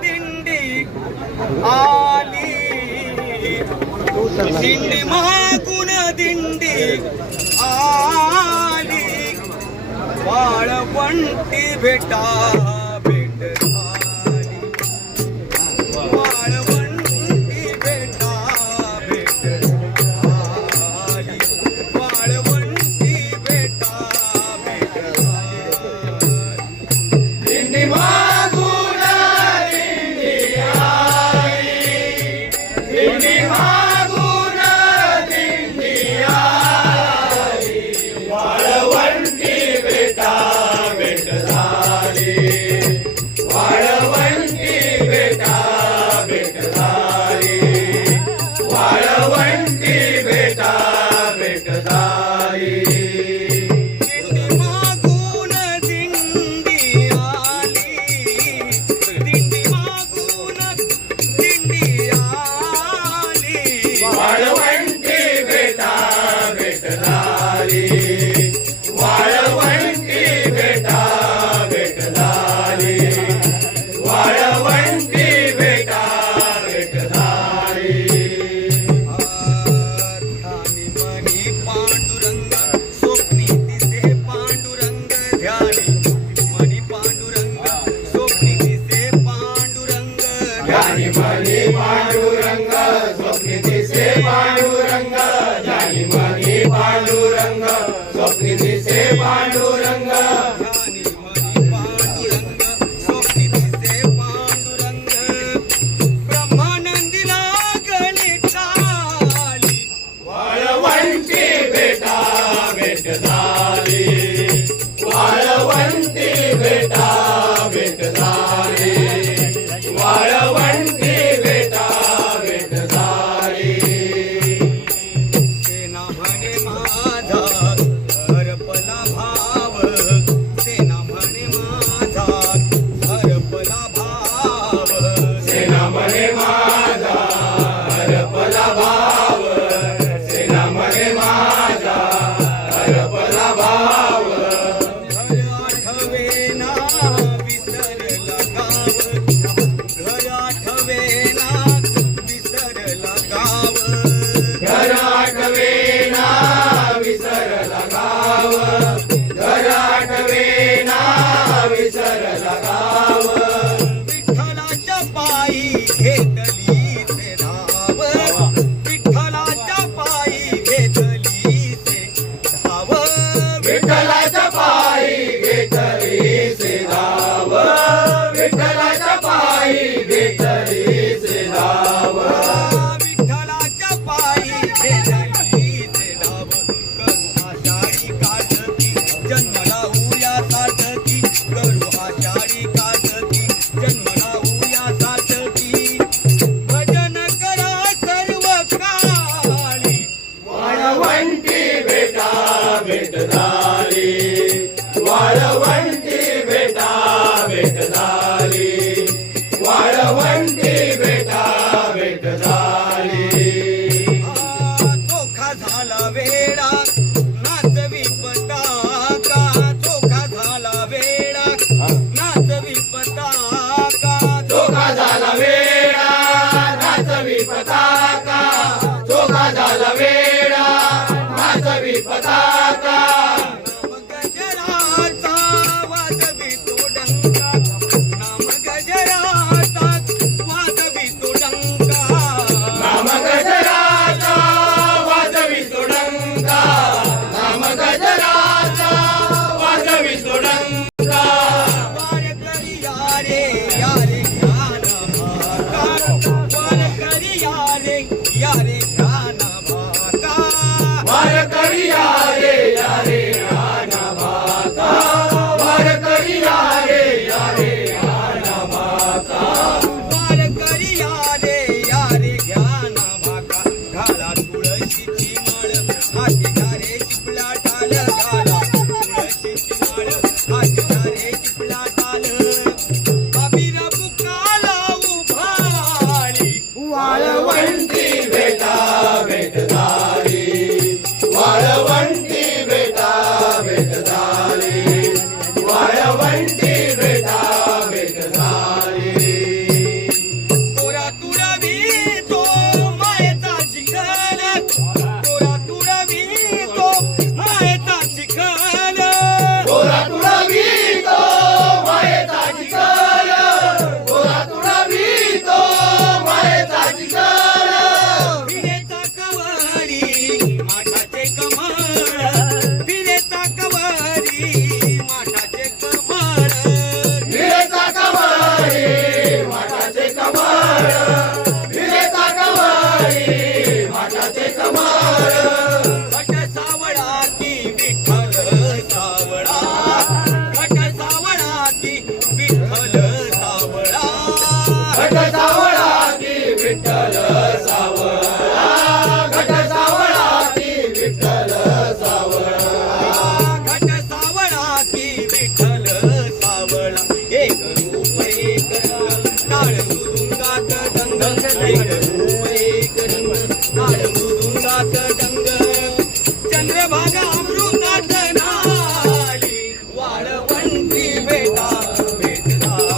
दिंडी आली. दिंडी मागून दिंडी आली. वाळवंटी भेटा भेट அளவன்